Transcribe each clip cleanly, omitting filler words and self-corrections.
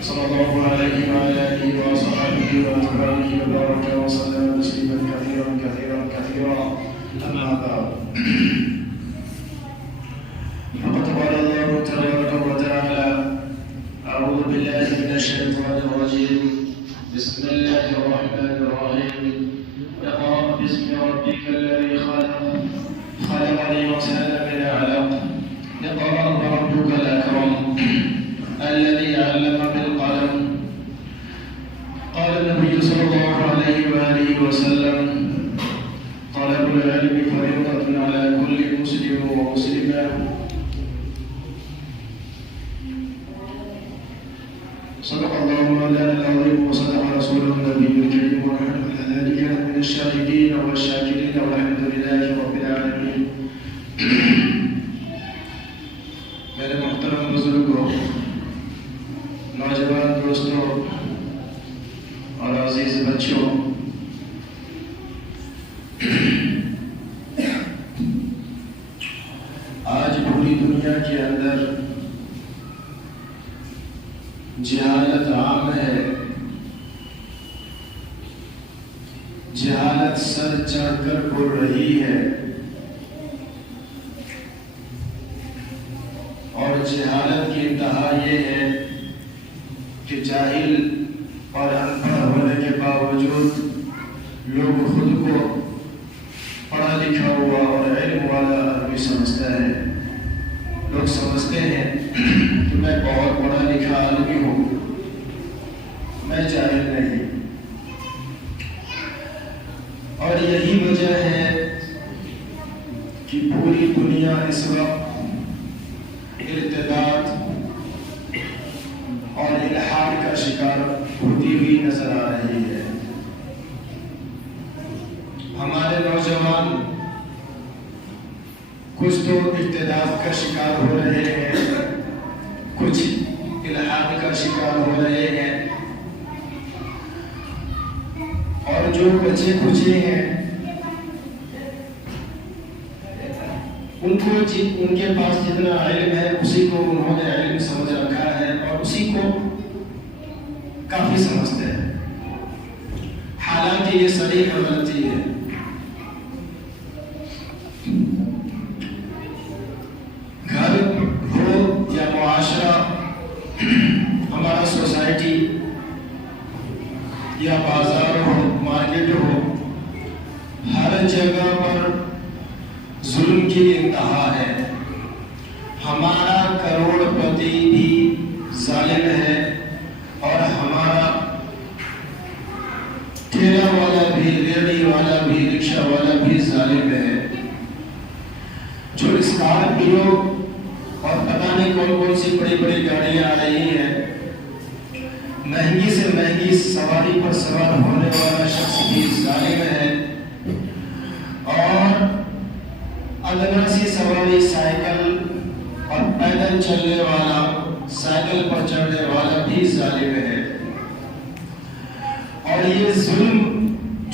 صلى الله عليه وعلى آله وصحبه وأتباعه وبارك وسلم تسليما كثيرا كثيرا كثيرا. أما بعد، فقد قال الله تبارك وتعالى: أعوذ بالله من الشيطان الرجيم، بسم الله الرحمن الرحيم. اقرأ باسم ربك الذي خلق، خلق الإنسان من علق. اقرأ وربك الأكرم الذي علم بالقلم. قال النبي صلى الله عليه وآله وسلم: طلب العلم فريضة على كل مسلم ومسلمة. صدق الله مولانا العظيم وصدق رسوله النبي الكريم، ونحن على ذلك من الشاهدين والشاكرين، والحمد لله رب العالمين. میرے محترم بزرگوں، نوجوان دوستوں اور عزیز بچوں، آج پوری دنیا کے اندر جہالت عام ہے. جہالت سر چڑھ کر بول رہی ہے، اور جہالت کی انتہا یہ ہے کہ جاہل اور ان پڑھ ہونے کے باوجود لوگ خود کو پڑھا لکھا ہوا اور علم والا آدمی سمجھتا ہے. لوگ سمجھتے ہیں کہ میں بہت پڑھا لکھا آدمی ہوں، میں جاہل نہیں. اور یہی وجہ ہے کہ پوری دنیا اس وقت ارتداد اور الحاد کا شکار ہوتی ہوئی نظر آ رہی ہے. ہمارے نوجوان کچھ تو ارتداد کا شکار ہو رہے ہیں، کچھ الحاد کا شکار ہو رہے ہیں، اور جو بچے کچے ہیں ان کے پاس جتنا علم ہے اسی کو انہوں نے علم سمجھ رکھا ہے اور اسی کو کافی سمجھتے ہیں. حالانکہ یہ صحیح غلطی ہے. گھر ہو یا معاشرہ، ہمارا سوسائٹی یا بازار ہو، مارکیٹ ہو، ہر جگہ پر ظلم کی انتہا ہے. ہمارا کروڑ پتی بھی ظالم ہے، اور ہمارا ٹھیلا والا بھی، ریڑھی والا بھی، رکشہ والا بھی ظالم ہے. جو اسکارپیو اور پتہ نہیں کون کون سی بڑی بڑی گاڑیاں آ رہی ہیں، مہنگی سے مہنگی سواری پر سوار ہونے والا شخص بھی ظالم ہے، اور ادنا سی سواری سائیکل اور پیدل چلنے والا، سائیکل پر چڑھنے والا بھی ظالم ہے. اور یہ ظلم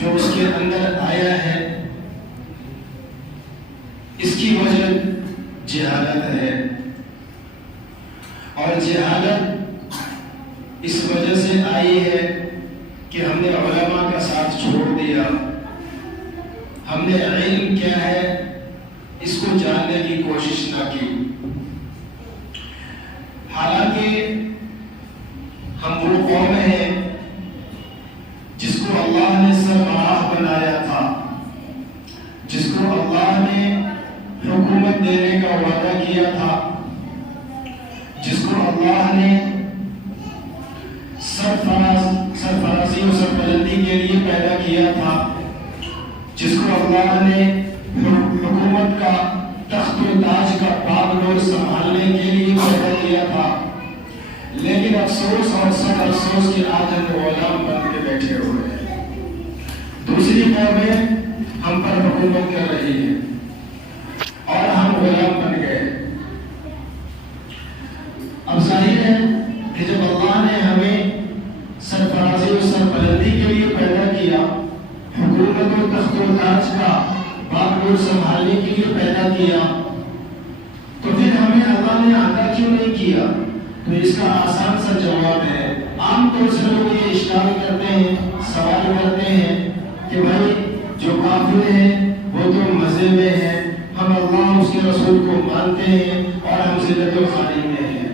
جو اس کے اندر آیا ہے، اس کی وجہ جہالت ہے. اور جہالت اس وجہ سے آئی ہے کہ ہم نے علماء کا ساتھ چھوڑ دیا. ہم نے علم کیا ہے اس کو جاننے کی کوشش نہ کی. حالانکہ ہم وہ قوم ہیں جس کو اللہ نے سربراہ بنایا تھا، جس کو اللہ نے حکومت دینے کا وعدہ کیا تھا، جس کو اللہ نے سرفرازی و سربلندی کے لیے پیدا کیا تھا، جس کو اللہ نے حکومت کا تخت و تاج کا باب نور سنبھالنے کے لیے پیدا کیا تھا. لیکن افسوس اور سب افسوس کہ آج ہم غلام بن کے بیٹھے ہوئے ہیں. دوسری قومیں ہم پر حکومت کر رہی ہیں اور ہم غلام بن گئے. اب ظاہر ہے کہ جب اللہ نے ہمیں سرفرازی و سربلندی کے لیے پیدا کیا، حکومت و تخت و تاج کا باب نور سنبھالنے کے لیے پیدا کیا، خدا نے عطا کیوں نہیں کیا؟ تو اس کا آسان سا جواب ہے، عام طور سے لوگ یہ اشکال کرتے ہیں، سوال کرتے ہیں کہ بھائی جو کافر ہیں وہ تو مزے میں ہیں، ہم اللہ اس کے رسول کو مانتے ہیں اور ہم ذلت و خواری میں ہیں۔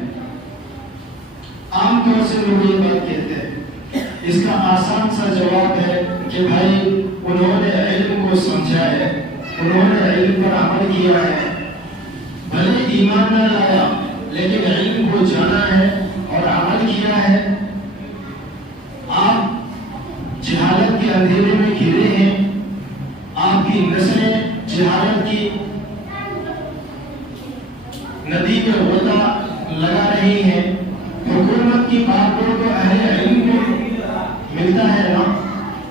عام طور سے لوگ یہ بات کہتے ہیں۔ اس کا آسان سا جواب ہے کہ بھائی انہوں نے علم کو سمجھا ہے، انہوں نے علم پر عمل کیا ہے، بھلے ایمان نہ لایا لیکن علم کو جانا ہے اور عمل کیا ہے۔ آپ جہالت کے اندھیرے میں گھرے ہیں، آپ کی نسلیں جہالت کی ندی میں غوطہ لگا رہی ہیں۔ حکومت کی بات کو اہل علم کو ملتا ہے نا،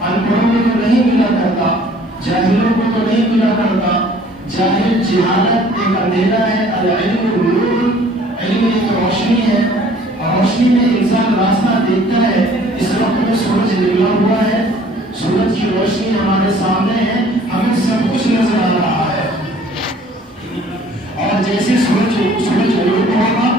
ان پڑھوں کو تو نہیں ملا کرتا، جاہلوں کو تو نہیں ملا کرتا۔ جاہل جہالت ایک اندھیرا ہے، العلم نور، علم ایک روشنی ہے، روشنی میں انسان راستہ دیکھتا ہے۔ اس وقت میں سورج نکلا ہوا ہے، سورج کی روشنی ہمارے سامنے ہے، ہمیں سب کچھ نظر آ رہا ہے، اور جیسے سورج غروب ہوگا،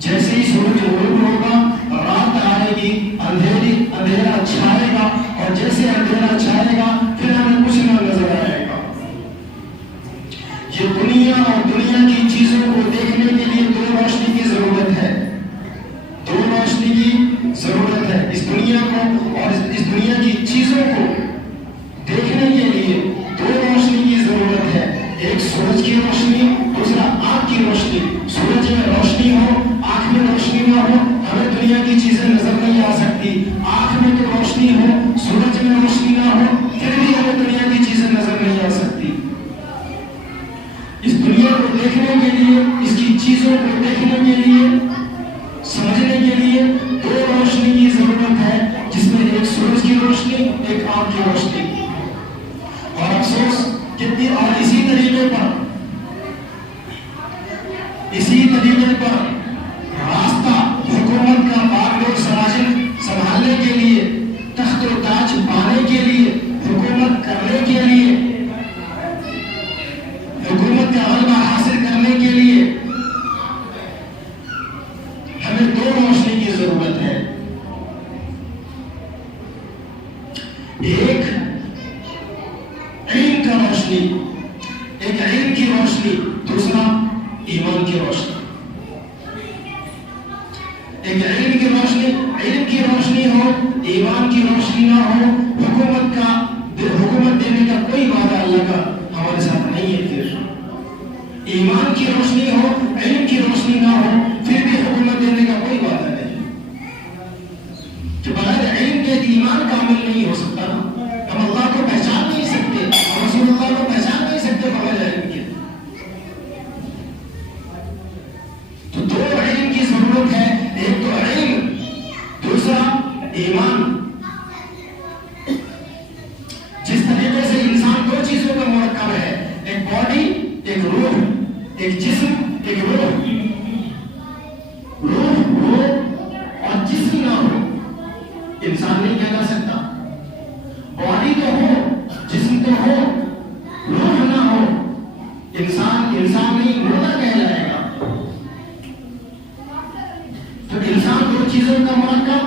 جیسے ہی سورج غروب ہوگا رات آئے گی، اندھیرا چھائے گا، اور جیسے اندھیرا چھائے گا پھر ہمیں کچھ نہ نظر آئے گا۔ یہ دنیا اور دنیا کی چیزوں کو دیکھنے کے لیے دو روشنی کی ضرورت ہے، دو روشنی کی ضرورت ہے۔ اس دنیا کو اور اس دنیا کی چیزوں کو دیکھنے کے لیے دو روشنی کی ضرورت ہے، ایک سورج کی روشنی، دوسرا آنکھ کی روشنی۔ سورج میں روشنی ہو، آنکھ میں روشنی نہ ہو، ہمیں دنیا کی چیزیں نظر نہیں آ سکتی۔ آنکھ میں تو روشنی ہو، سورج میں روشنی نہ ہو، پھر بھی ہمیں دنیا کی چیزیں نظر نہیں آ سکتی۔ اس دنیا کو دیکھنے کے لیے، اس کی چیزوں کو دیکھنے کے لیے، سمجھنے کے لیے دو روشنی کی ضرورت ہے، جس میں ایک سورج کی روشنی، ایک آنکھ کی روشنی۔ اور افسوس کتنی، اور اسی طریقے پر راستہ حکومت کا باغ لوگ سنبھالنے کے لیے، تخت و تاج پانے کے لیے، حکومت کرنے کے لیے، حکومت کا غلبہ حاصل کرنے کے لیے ہمیں دو روشنی کی ضرورت ہے، ایک علم کا روشنی، ایک علم کی روشنی، دوسرا ایمان کی روشنی۔ ایک علم کی روشنی ہو، ایمان کی روشنی نہ ہو، حکومت دینے کا کوئی وعدہ اللہ کا ہمارے ساتھ نہیں ہے۔ پھر ایمان کی روشنی ہو، علم کی روشنی نہ ہو، پھر بھی حکومت دینے کا کوئی وعدہ نہیں، کہ بغیر علم کے ایمان کامل نہیں ہو سکتا نا۔ ہم اللہ کو پہچان نہیں سکتے، رسول اللہ کو پہچان نہیں سکتے بغیر علم کے۔ تو دو علم کی ضرورت ہے، ایک تو علم، دوسرا ایمان۔ جس طریقے سے انسان دو چیزوں کا مرکب ہے، ایک باڈی، ایک روح، ایک جسم، ایک روح۔ روح ہو اور جسم نہ ہو انسان نہیں کہلا سکتا۔ باڈی تو ہو، جسم تو ہو، روح نہ ہو انسان نہیں، مردہ کہلائے گا۔ تو انسان دو چیزوں کا مرکب،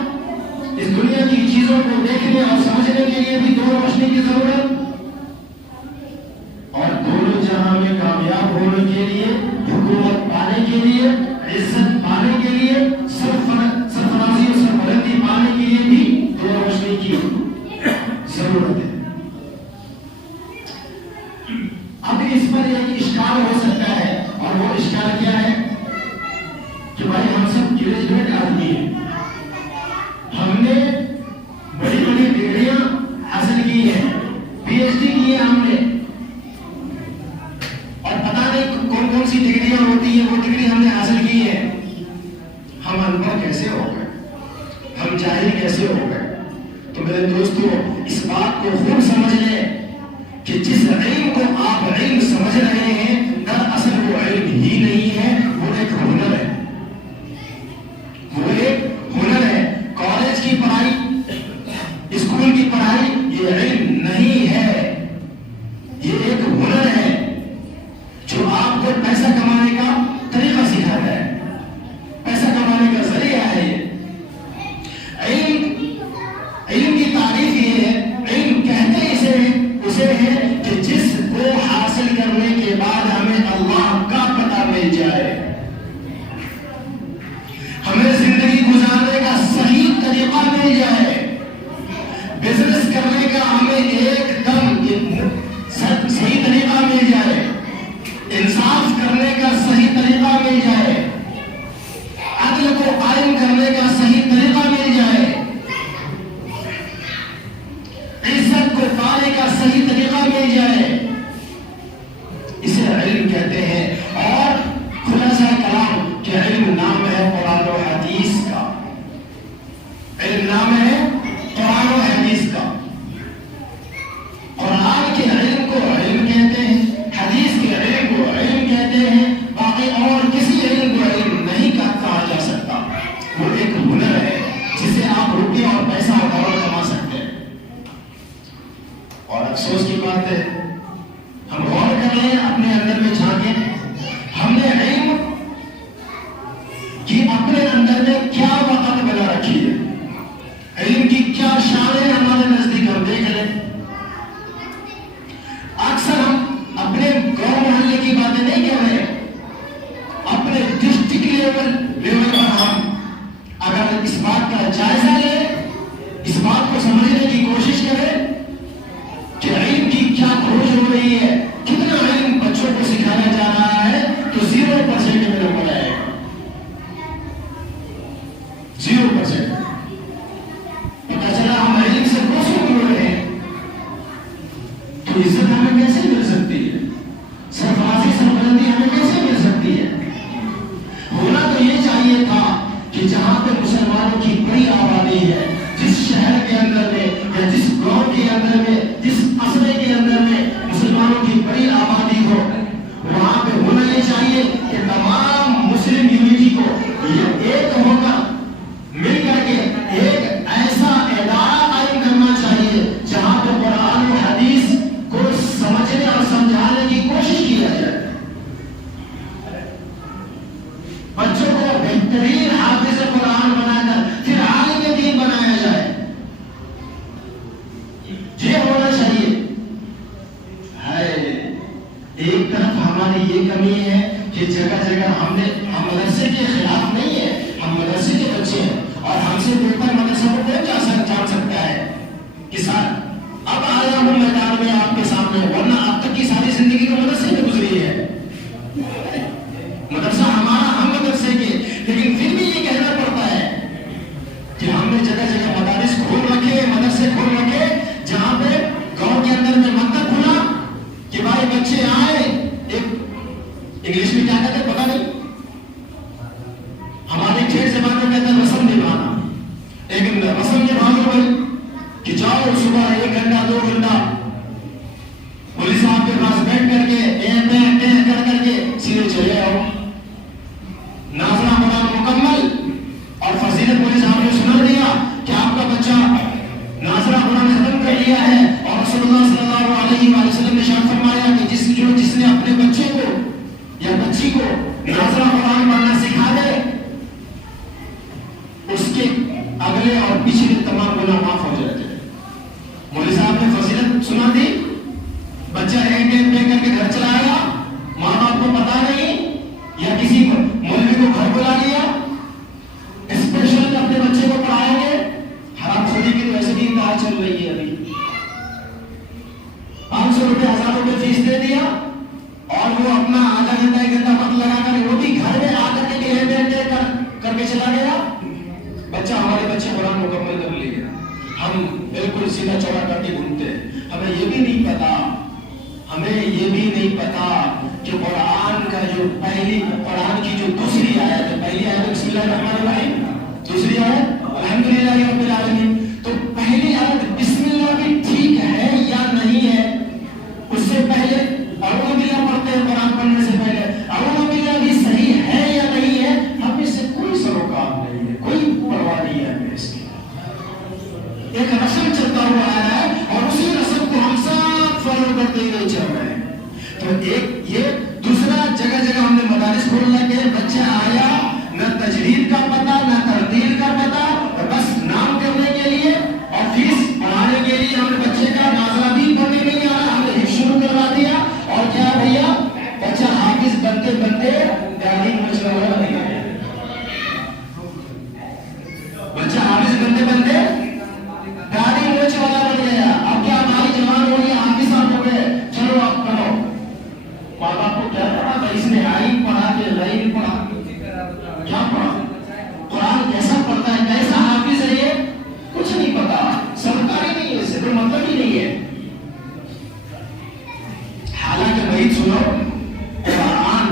اس دنیا کی چیزوں کو دیکھنے اور سمجھنے کے لیے بھی دو روشنی کی ضرورت، اور دونوں جہاں میں کامیاب ہونے کے لیے، حکومت پانے کے لیے، عزت پانے کے لیے، سرفرازی اور سربلندی پانے کے لیے بھی دو روشنی کی ضرورت ہے۔ اب اس پر ایک اشکال ہو سکتا ہے، اور وہ اشکال کیا ہے کہ بھائی ہم سب گریجویٹ آدمی ہیں، ہم نے بڑی بڑی ڈگریاں حاصل کی ہیں، پی ایچ ڈی کی ہے ہم نے، اور پتہ نہیں کون سی ڈگریاں ہوتی ہیں، وہ ڈگری ہم نے حاصل کی ہے، ہم ان پڑھ کیسے ہو گئے، ہم جاہل کیسے ہو گئے؟ تو میرے دوستو، اس بات کو خوب سمجھ لیں کہ جس علم کو آپ علم سمجھ رہے ہیں، دراصل وہ علم ہی نہیں ہے، وہ ایک ہنر ہے، وہ ایک ہنر ہے۔ کالج کی پڑھائی پیسہ کمانے کا طریقہ سکھاتا ہے، پیسہ کمانے کا ذریعہ ہے یہ۔ علم کی تعریف یہ ہے، علم کہتے اسے ہے کہ جس کو حاصل کرنے کے بعد ہمیں اللہ کا پتہ مل جائے، ہمیں زندگی گزارنے کا صحیح طریقہ مل جائے، بزنس کرنے کا ہمیں ایک دم صحیح طریقہ مل جائے، انصاف کرنے کا صحیح طریقہ مل جائے، عدل کو قائم کرنے کا صحیح طریقہ مل جائے، عزت کو پانے کا صحیح طریقہ مل جائے، اسے علم کہتے ہیں۔ اور خلاصہ کلام کہ علم نام ہے قرآن و حدیث کا، علم نام ہے قرآن و حدیث کا۔ قرآن کے علم کو علم کہتے ہیں، حدیث کے علم کو علم کہتے ہیں، باقی اور کسی علم کو علم نہیں کہا جا سکتا۔ وہ ایک ہنر ہے جسے آپ روٹی اور پیسہ اور دولت کما سکتے ہیں۔ اور افسوس کی بات ہے، ہم غور کر لیں، اپنے اندر میں جھانکیں، ہم نے علم کی اپنے اندر میں کیا وقت بنا رکھی ہے، علم کی کیا شان ہے ہمارے نزدیک، ہم دیکھ لیں۔ اکثر ہم اپنے گاؤں محلے کی باتیں نہیں کر رہے، اپنے ڈسٹرکٹ لیول پر ہم اگر اس بات کا جائزہ لیں، اس بات کو سمجھنے کی کوشش کریں کہ علم کی کیا کھوج ہو رہی ہے، کتنا علم بچوں کو سکھایا جا رہا ہے، تو 0% میں نمبر آئے گا، 0%۔ پتا چلا ہم علم سے کوسوں دور رہے ہیں، تو عزت ہمیں کیسے مل سکتی ہے، سرفرازی سربلندی ہمیں کیسے مل سکتی ہے؟ ہونا تو یہ چاہیے تھا کہ جہاں پہ مسلمانوں کی بڑی آبادی ہے، جس شہر کے اندر میں یا جس گاؤں کے اندر میں، جس قصبے کے اندر میں مسلمانوں کی بڑی آبادی ہو، وہاں پہ ہونا یہ چاہیے کہ تمام مسلم یونٹی کو ایک ہو کر مل کر کے ایک ایسا ادارہ قائم کرنا چاہیے جہاں پہ قرآن و حدیث کو سمجھنے اور سمجھانے کی کوشش کی جائے، بچوں کو بہترین حافظ قرآن بنا کر پھر عالم دین بنایا جائے، یہ ہونا چاہیے۔ ایک طرف ہماری یہ کمی ہے کہ جگہ جگہ ہم مدرسے کے خلاف نہیں ہے، ہم مدرسے کے بچے ہیں، اور ہم سے بہتر مدرسہ کو کون جان سکتا ہے کہ سر اب آیا ہوں میدان میں آپ کے سامنے، ورنہ اب تک کی ساری زندگی تو مدرسے میں گزری ہے، مدرسہ ہمارا، ہم مدرسے کے، لیکن پھر بھی یہ کہنا پڑتا ہے کہ ہم نے جگہ جگہ مدارس کھول رکھے، مدرسے کھول رکھے، جہاں پہ گاؤں کے اندر میں مکتب کھلا کہ بھائی بچے آئے، ایک انگلش میں کیا کہتے ہیں پتا نہیں، ہمارے کھیل زبان میں کہتے ہیں رسم نبھانا، ایک رسم نبھانا بھائی کہ جاؤ صبح 1 گھنٹہ 2 گھنٹہ پولیس آپ کے پاس بیٹھ کر کے کر کے سیدھے چلے آؤ، ناظرہ قرآن مکمل اور فضیلت پولیس آپ نے سنا دیا کہ آپ کا بچہ ناظرہ قرآن ختم کر لیا ہے، اور رسول اللہ صلی اللہ علیہ وآلہ وسلم نے ارشاد فرمایا کہ جس نے اپنے بچے کو یا بچی کو ناظرہ قرآن پڑھنا سکھا دے، اس کے اگلے اور پچھلے تمام گناہ معاف ہو جاتے ہیں۔ مولوی صاحب نے فضیلت سنا دی، بچہ ایک پے کر کے گھر چلا گیا، ماں باپ کو پتا نہیں، یا کسی مولوی کو گھر بلا لیا، اسپیشل اپنے بچے کو پڑھائیں گے، حرام خودی کی تو ویسے بھی انتہا چل رہی ہے، ابھی 500 روپے 1000 روپے فیس دے دیا، اور وہ اپنا آدھا گھنٹہ 1 گھنٹہ وقت لگا کر وہ بھی گھر میں آ کر کے کر کے چلا گیا، بچہ ہمارے بچے قرآن مکمل کر لیے، ہم بالکل سیدھا چوڑا کر کے گھومتے ہیں، ہمیں یہ بھی نہیں پتا کہ قرآن کا جو قرآن کی جو دوسری آیت ہے، پہلی آیت بسم اللہ الرحمن الرحیم، دوسری آیت الحمدللہ رب العالمین، تو پہلی آیت بسم اللہ بھی ٹھیک ہے یا نہیں ہے، اس سے پہلے اعوذ باللہ پڑھتے ہیں، قرآن پڑھنے سے پہلے اعوذ باللہ بھی صحیح ہے یا نہیں ہے، ہم اس سے کوئی سروکار نہیں ہے، کوئی پرواہ نہیں ہے ہمیں اس کی، ایک رسم چلتا ہوا آیا ہے اور اسی رسم کو ہم سب فالو کرتے ہوئے چل رہے ہیں۔ تو ایک یہ دوسرا جگہ جگہ تجوید کا پتہ نہ ترتیل کا پتہ، بس نام کرنے کے لیے اور فیس بڑھانے کے لیے ہم نے بچے کا نازلہ بھی پڑھنے نہیں آ رہا، ہم نے شروع کروا دیا اور کیا بھیا بچہ حافظ بنتے بنتے داڑھی مونچھ والا بن گیا، بچہ حافظ بنتے بنتے داڑھی مونچھ والا بن گیا۔ اب کیا ہماری جوان ہو گئی، حافظ صاحب ہو گئے، چلو آپ پڑھو۔ ماں باپ کو کیا پڑھا تھا؟ اس نے آئین پڑھا کے غیب پڑھا، کیا پڑھا؟ قرآن کیسا پڑھتا ہے، کیسا حافظ ہے، یہ کچھ نہیں پتا، سرکاری نہیں ہے، اس سے کوئی مطلب ہی نہیں ہے۔ حالانکہ بھائی سنو، قرآن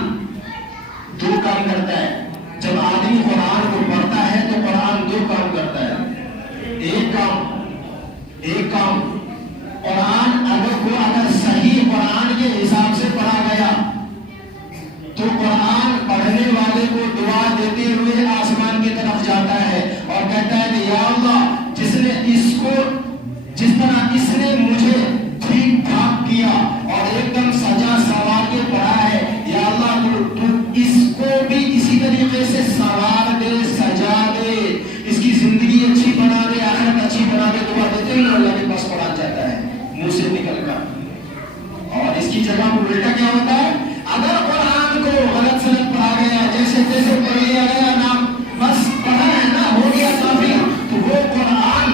دو کام کرتا ہے۔ جب آدمی قرآن کو پڑھتا ہے تو قرآن دو کام کرتا ہے۔ ایک کام قرآن اگر صحیح قرآن کے حساب سے پڑھا گیا تو قرآن پڑھنے والے کو دعا دیتے ہوئے آسمان کی طرف جاتا ہے اور کہتا ہے کہ یا اللہ جس طرح اس نے مجھے ٹھیک ٹھاک کیا اور ایک دم سجا سوار کے پڑھا ہے، یا اللہ تو اس کو بھی اسی طریقے سے سوار دے، سجا دے، اس کی زندگی اچھی بنا دے، آخرت اچھی بنا دے۔ دعا دیتے ہی اللہ کے پاس قرآن جاتا ہے منہ سے نکل کر، اور اس کی جگہ پر الٹا کیا ہوتا ہے؟ اگر قرآن کو غلط سلط پڑھا گیا، جیسے پڑھ لیا گیا، نام بس پڑھا ہے نا، ہو گیا کافی، تو وہ قرآن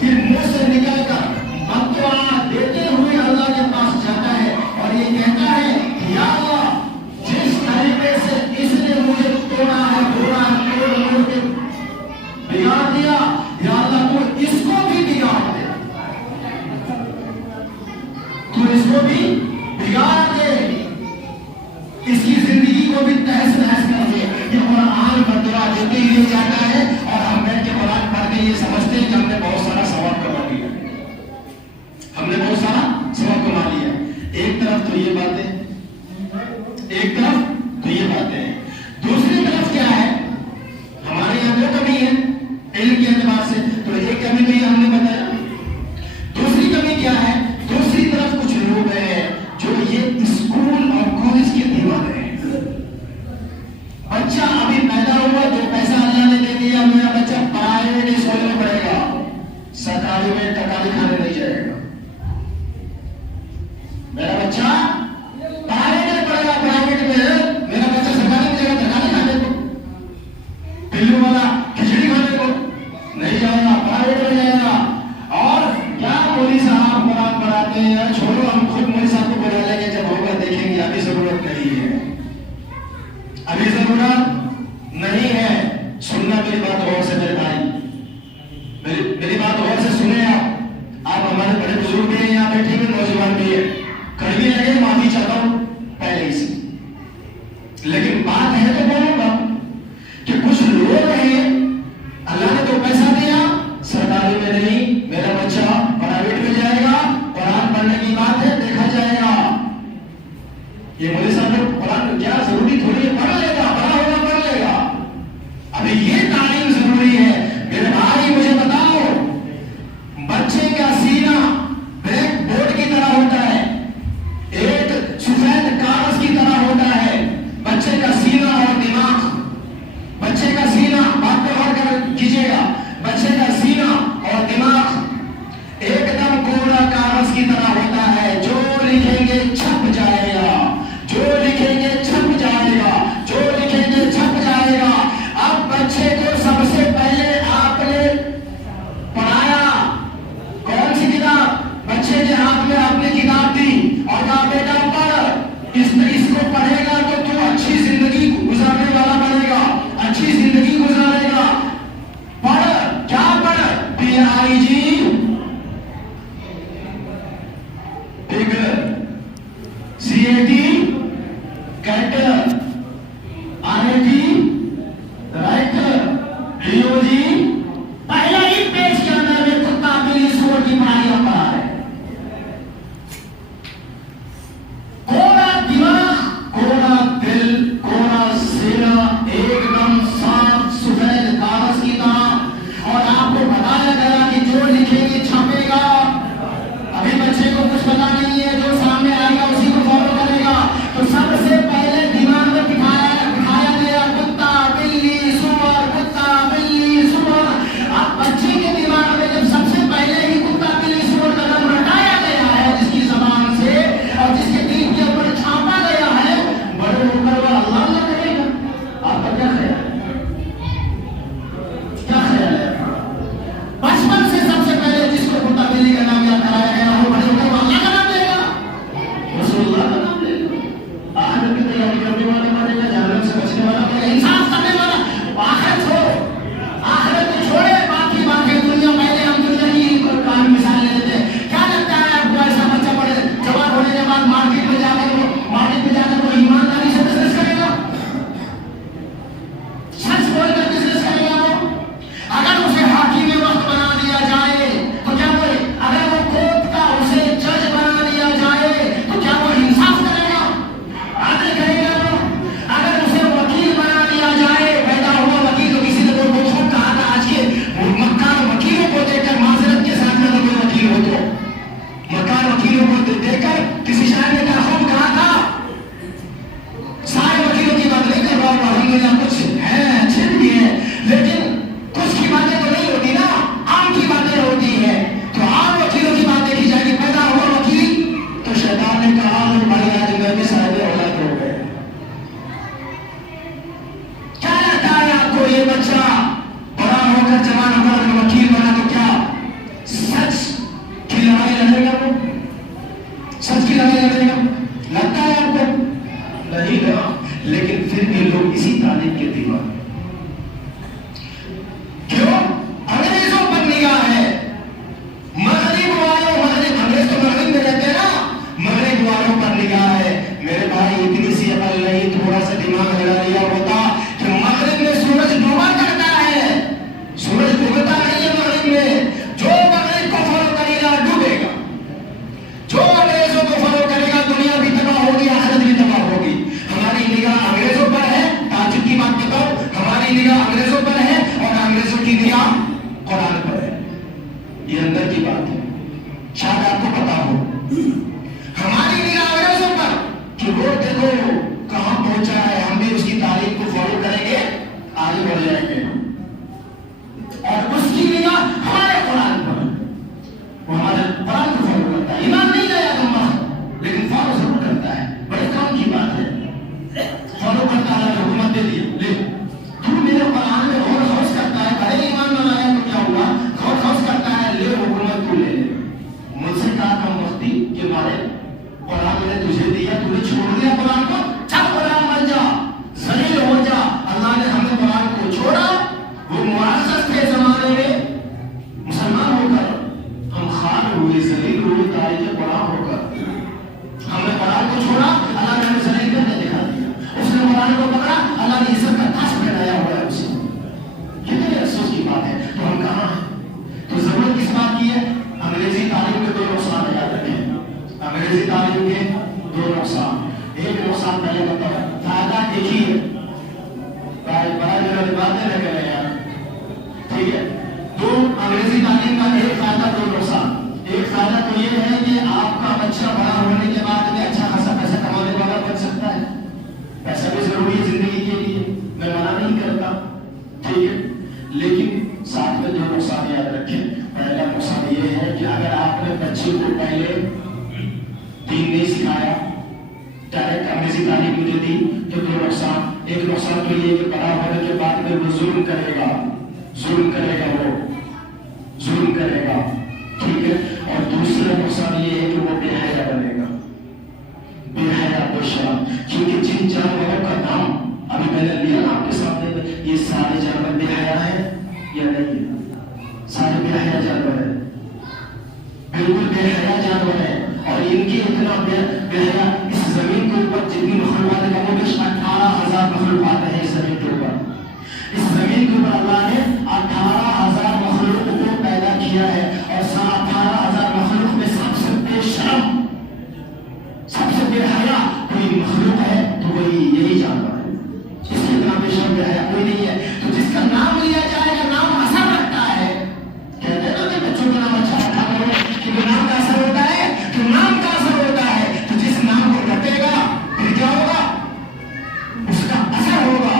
پھر منہ سے نکل کر بددعا دیتے ہوئے اللہ کے پاس جاتا ہے اور یہ کہتا ہے یا اللہ جس طریقے سے اس نے مجھے توڑا ہے، توڑ کے بگاڑ دیا، یا اللہ تو اس کو بھی بگاڑ دے، تو اس کو بھی بگاڑ دے، اس کی زندگی کو بھی تہس نہس کر دے۔ یہ قرآن بددعا دیتے ہی جاتا ہے اور ہم بیٹھ کے قرآن پڑھ کے یہ سمجھتے ہیں کہ ہم نے بہت سارا ثواب کما لیا، ایک طرف تو یہ باتیں، دوسری طرف کیا ہے؟ ہمارے یہاں دو کمی ہے علم کے اعتبار سے، تو ایک کمی تو یہ ہم نے بتایا، دوسری کمی کیا ہے؟ دوسری طرف کچھ لوگ ہیں جو یہ اسکول اور کالج کے دیوانے ہیں۔ بچہ ابھی پیدا ہوا، جو پیسہ اللہ نے دے دیا، میرا بچہ پرائیویٹ اسکول میں پڑھے گا، سرکاری میں ٹکالی کھانے نہیں جائے گا، میرا بچہ پرائیویٹ میں پڑھے گا، پرائیویٹ میں میرا بچہ سرکاری میں جائے گا ٹکالی کھانے کو، پلو والا کھچڑی کھانے کو نہیں جائے گا، پرائیویٹ میں جائے گا۔ اور کیا مولوی صاحب قرآن پڑھاتے ہیں، چھوڑو ہم خود مولوی صاحب کو بنا لیں گے، جب ہوگا دیکھیں گے، ابھی ضرورت نہیں ہے، ابھی ضرورت نہیں ہے۔ سننا میری بات غور سے میرے بھائی، میری بات غور سے سنیں آپ ہمارے بڑے بزرگ بھی ہیں، یہاں بیٹھے ہوئے نوجوان بھی ہیں، کڑوی لگے معافی چاہتا ہوں پہلے ہی سے، لیکن بات ہے تو بولوں گا کہ کچھ لوگ ہیں اللہ نے تو پیسہ دیا، سرکاری میں نہیں، میرا بچہ پرائیویٹ میں جائے گا، قرآن پڑھنے کی بات ہے، دیکھا جائے گا، یہ مولوی صاحب نے قرآن کیا ضروری تھوڑی ہے، پڑھ لے گا، پڑھا ہوگا پڑھ لے گا، ابھی یہ تعلیم ضروری ہے۔ میرے بھائی مجھے بتاؤ، بچے کا سینہ بلیک بورڈ کی طرح ہوتا ہے، ایک سفید کاغذ کی طرح ہوتا ہے، بچے کا سینہ اور دماغ، بچے کا سینہ، بات کو غور کر کیجیے گا، بچے کا سینہ اور دماغ ایک دم کوڑا کاغذ کی طرح ہوتا ہے، جو لکھیں گے چھپ جائے گا، جو لکھیں گے چھپ جائے گا، جو لکھیں گے چھپ جائے گا۔ اب بچے کو سب سے پہلے آپ نے پڑھایا کون سی کتاب؟ بچے کے ہاتھ میں آپ نے کتاب دی اور کہا بیٹا پڑھ، اس کو پڑھے گا تو تو اچھی زندگی گزارنے والا بنے گا، اچھی زندگی گزارے گا، پڑھ، کیا پڑھ؟ PIG CAT character, RAT writer, DOG پہلے ہی پیج کے اندر میں کتا بلی سور کی پڑھائی پڑھا ہے۔ کوڑا دماغ، کوڑا دل، کوڑا سینہ، ایک دم صاف سفید کاغذ کی طرح، اور آپ کو بتایا گیا کہ جو لکھیں گے چھپے گا۔ ابھی بچے کو کچھ پتا نہیں ہے، جو سامنے آئے گا اسی کو فالو کرے گا، تو سب سے پہلے دماغ میں وہ دیکھو کہاں پہنچا ہے، ہم بھی اس کی تعریف کو فالو کریں گے، آگے بڑھ جائیں گے، اور اس کی نگاہ ہمارے قرآن پر، وہ ہمارے قرآن کو فالو کرتا ہے، ایمان نہیں لایا تم لیکن فالو ضرور کرتا ہے، بڑے کام کی بات ہے، فالو کرتا ہے، حکومت دے دی، لے تو میرے قرآن میں غور خوض کرتا ہے، بڑے ایمان نہ لایا تو کیا ہوا، غور خوض کرتا ہے، لے حکومت کو لے لے، مجھ سے کہا کم وقتی کہ مارے قرآن میں نے تجھے دیا، تو نے چھوڑ دیا قرآن کو، چل قرآن بن جا، ذلیل ہو جا، اللہ نے ہمیں قرآن کو چھوڑا، وہ معزز تھے زمانے میں، مسلمان ہو کر ہم خان ہوئے، ذلیل ہوئے تاریخ قرآن ہو کر، ہم نے قرآن کو چھوڑا، اللہ نے ہمیں ذلیل کرنے دکھا دیا، اس نے قرآن کو پکڑا، اللہ نے عزت کا تاج پہنایا ہوا ہے اسے، کتنے افسوس کی بات ہے، تو ہم کہاں ہیں؟ تو ضرورت کس بات کی ہے؟ انگریزی تعلیم کے 2 نقصان یاد رکھیں، انگریزی تعلیم کے 2 نقصان، ایک نقصان پہلے بتاؤ، فائدہ ایک ہی ہے، بڑا جگہ باتیں لگ رہے ہیں یار، ٹھیک ہے، 2 انگریزی تعلیم کا ایک فائدہ 2 نقصان، ایک فائدہ تو یہ ہے کہ آپ کا بچہ بڑا ہونے کے بعد میں اچھا خاصا پیسہ کمانے والا بن سکتا ہے، پیسہ بھی ضروری ہے زندگی کے لیے، میں منع نہیں کرتا، ٹھیک ہے، لیکن ساتھ میں 2 نقصان یاد رکھیں، پہلا نقصان یہ ہے کہ اگر آپ نے بچے کو پہلے دین نہیں سکھایا، ڈائریکٹ انگریزی تعلیم دے دی، تو 2 نقصان، ایک نقصان تو یہ کہ بڑا ہونے کے بعد میں وہ ظلم کرے گا، وہ ظلم کرے گا، ٹھیک ہے، اور دوسرا نقصان یہ ہے کہ وہ بے حیا بنے گا، بے حیا بے شرم، کیونکہ جن جانوروں کا نام ابھی میں نے لیا آپ کے سامنے میں، یہ سارے جانور بے حیا ہیں یا نہیں ہے؟ سارے بے حیا جانور ہیں، بالکل بے حیا جانور ہیں، اور ان کی اتنا بے حیا، اس زمین کے اوپر جتنی مخلوقات ہیں، وہ 18,000 مخلوقات ہیں اس زمین کے اوپر، اس زمین کے اوپر اللہ نے 18,000 مخلوق کو پیدا کیا ہے، اور 18,000 مخلوق میں سب سے بے شرم، سب سے بے حیا کوئی مخلوق ہے تو وہی یہی جانور ہے، جس کے اتنا بے شرم بے حیا کوئی نہیں ہے، تو جس کا نام لیا جائے گا نام اثر رکھتا ہے، کہتے ہیں نا کہ بچوں کا نام اچھا رکھا کرو، کیونکہ نام کا اثر ہوتا ہے، تو نام کا اثر ہوتا ہے، تو جس نام کو رکھے گا پھر کیا ہوگا، اس کا اثر ہوگا۔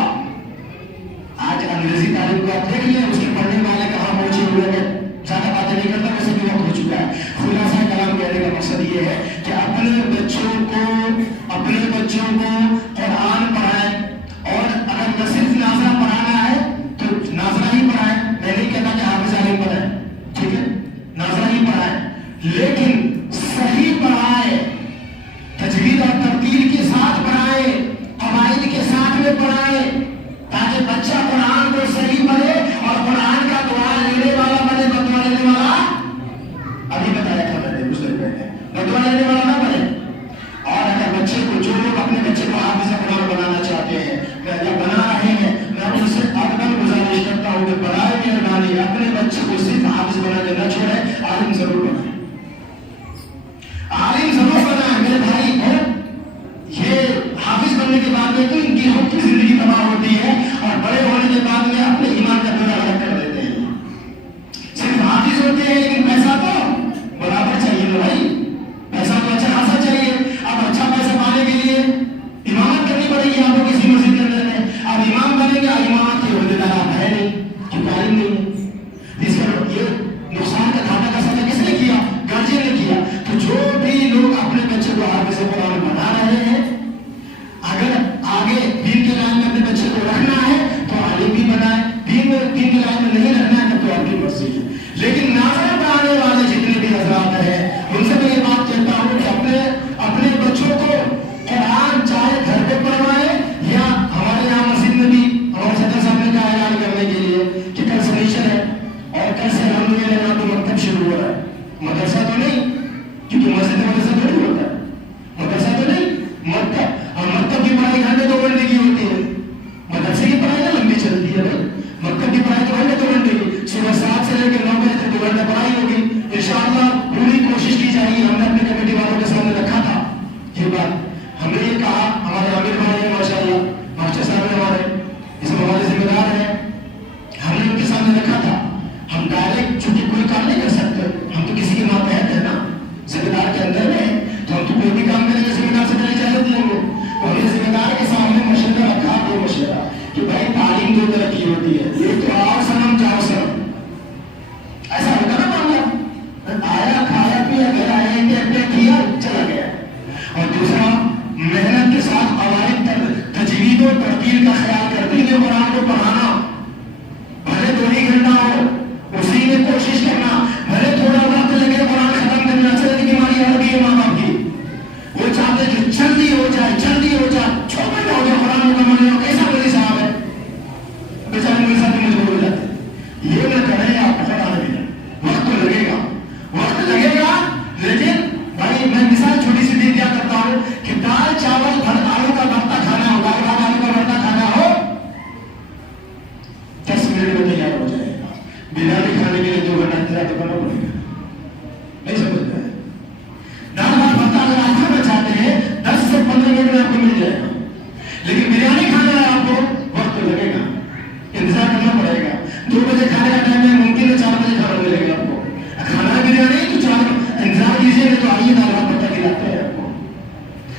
آج انگریزی تعلیم کو آپ دیکھ لیں، اس کے پڑھنے والے کہاں پہنچے ہوئے ہیں، زیادہ باتیں نہیں کرتا، ویسے بھی وقت ہو چکا ہے، خلاصہ کلام کہنے کا مقصد یہ ہے کہ اپنے بچوں کو قرآن پڑھائیں، اور اگر نہ صرف ناظرہ پڑھانا ہے تو ناظرہ ہی پڑھائیں، میں نہیں کہتا کہ حافظ عالم پڑھائیں، ٹھیک ہے، ناظرہ ہی پڑھائیں، لیکن صحیح پڑھائیں، تجوید اور ترتیل کے ساتھ پڑھائیں، قواعد کے ساتھ میں پڑھائیں، تاکہ بچہ قرآن کو صحیح پڑھے اور قرآن کا دعا لینے والا بنے، بدعا لینے والا، ابھی بتایا تھا میں نے کچھ دیر پہلے، بدعا لینے والا نہ بنے، اور اگر بچے کو جو لوگ اپنے بچے کو حافظ قرآن بنا مشورہ کہ بھائی تعلیم دو طرح کی ہوتی ہے، ایک تو آؤ سنم جاؤ سنم، ایسا ہوتا نا معاملہ، آیا کھایا پیا گھر آیا اپنے کیا چلا گیا، اور دوسرا محنت کے ساتھ قواعد تجوید و ترتیل کا خیال کرتے ہوئے قرآن کو پڑھانا، بھلے 2 گھنٹہ ہو اسی میں کوشش کرنا، بھلے تھوڑا وقت لگے قرآن ختم کرنا، چلے کی ہماری عربی ہے ماں باپ کی، وہ چاہتے کہ جلدی ہو جائے چھوٹا ہو جائے قرآن مکمل ہو، کیسا مولوی صاحب ہے بیچارے مولوی صاحب مجبور ہو جاتے ہیں، یہ نہ کریں آپ قرآن میں وقت تو لگے گا لیکن بھائی میں مثال چھوٹی سی دے دیا کرتا ہوں کہ دال چاول آلو کا بھرتا کھانا ہو، دال بھات آلو کا بھرتا کھانا ہو 10 منٹ میں تیار ہو جائے گا، بریانی کھانے کے لیے 2 گھنٹہ انتظار تو کرنا پڑے گا، نہیں سمجھتا ہے؟ دال بھات بھرتا اگر آپ کھانا چاہتے ہیں 10 سے 15 منٹ میں آپ کو مل جائے گا، لیکن بریانی کھانا ہے آپ کو وقت تو لگے گا، انتظار کرنا پڑے گا، 2 بجے کھانے کا ٹائم ہے، ممکن ہے 4 بجے کھانا ملے گا آپ کو، کھانا ہے بریانی تو 4 انتظار کیجیے گا تو آئیے دال بھات بھرتا کھلاتے ہیں آپ کو۔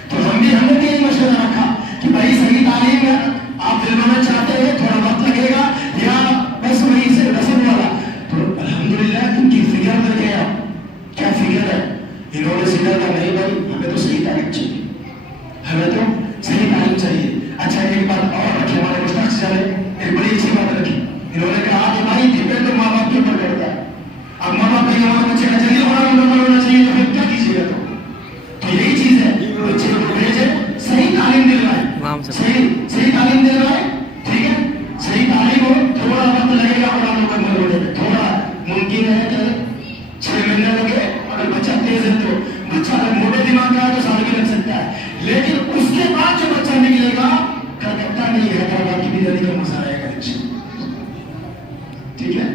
تو ہم نے بھی یہی مشورہ رکھا کہ بھائی صحیح تعلیم ہے، آپ دلوانا چاہتے ہیں تھوڑا وقت لگے گا یا بس وہی سے رسم والا، تو الحمدللہ ان کی فکر دیکھیں آپ کیا فکر ہے، انہوں نے سیدھا کہا نہیں بھائی ہمیں تو صحیح تعلیم چاہیے، ہمیں تو صحیح تعلیم چاہیے۔ اچھا ایک بات اور رکھی ہمارے مشتاق سے ایک بڑی اچھی بات رکھی، انہوں نے کہا کہ بھائی ڈپینڈ تو ماں باپ کے اوپر کرتا ہے، اب ماں باپ نہیں ہمارے بچے کا چلیے قرآن مکمل ہونا چاہیے تو پھر کیا کیجیے گا، تو یہی چیز ہے بچے کو بھیجے صحیح تعلیم دلوائے، صحیح تعلیم دلوائے، ٹھیک ہے، صحیح تعلیم ہو، تھوڑا وقت لگے گا قرآن مکمل ہونے میں، تھوڑا ممکن ہے کہ 6 مہینے لگے، اگر بچہ تیز ہے تو بچہ اگر موٹے دماغ کا ہے تو سال بھی لگ سکتا ہے، لیکن اس کے بعد جو بچہ نکلے گا کلکتہ نہیں حیدرآباد کی بریانی کا مزہ آئے گا ٹھیک ہے،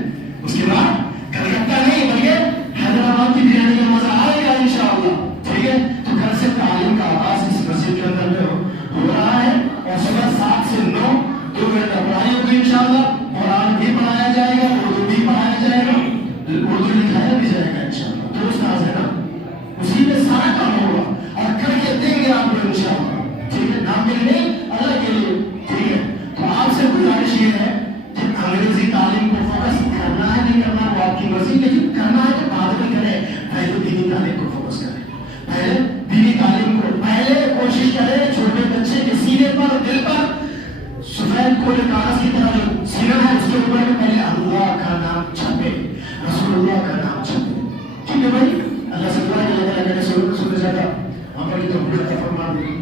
اس کے بعد کلکتہ نہیں بلکہ حیدرآباد کی بریانی کا مزہ آئے گا انشاءاللہ، ٹھیک ہے۔ تو گھر سے تعلیم کا آغاز اس مسجد کے اندر میں ہو رہا ہے، اور صبح 7 سے 9 2 گھنٹہ پڑھائی ہوگی انشاءاللہ، قرآن بھی پڑھایا جائے گا، اردو بھی پڑھایا جائے گا، اردو لکھایا بھی جائے گا انشاءاللہ، تو استاذ ہے نا اسی میں سارا کام ہوگا اور کر کے دیں گے آپ کو انشاءاللہ، ٹھیک ہے، نام کے لیے اللہ کے لیے، ٹھیک ہے۔ تو آپ سے گزارش یہ ہے کہ انگریزی تعلیم کو فوکس کرنا ہے نہیں کرنا وہ آپ کی مرضی، لیکن کرنا ہے تو بعد میں کریں، پہلے دینی تعلیم کو فوکس کریں، پہلے دینی تعلیم کو پہلے کوشش کریں، چھوٹے بچے کے سینے پر دل پر سفید کھولے کاغذ کی طرح جو سینہ ہے اس کے اوپر میں پہلے اللہ کا نام چھپے، رسول اللہ کا نام چھپے، ٹھیک ہے بھائی۔ اللہ سے دعا کہ اللہ تعالیٰ میرے سننے جاتا ہم پر تو فرما دے۔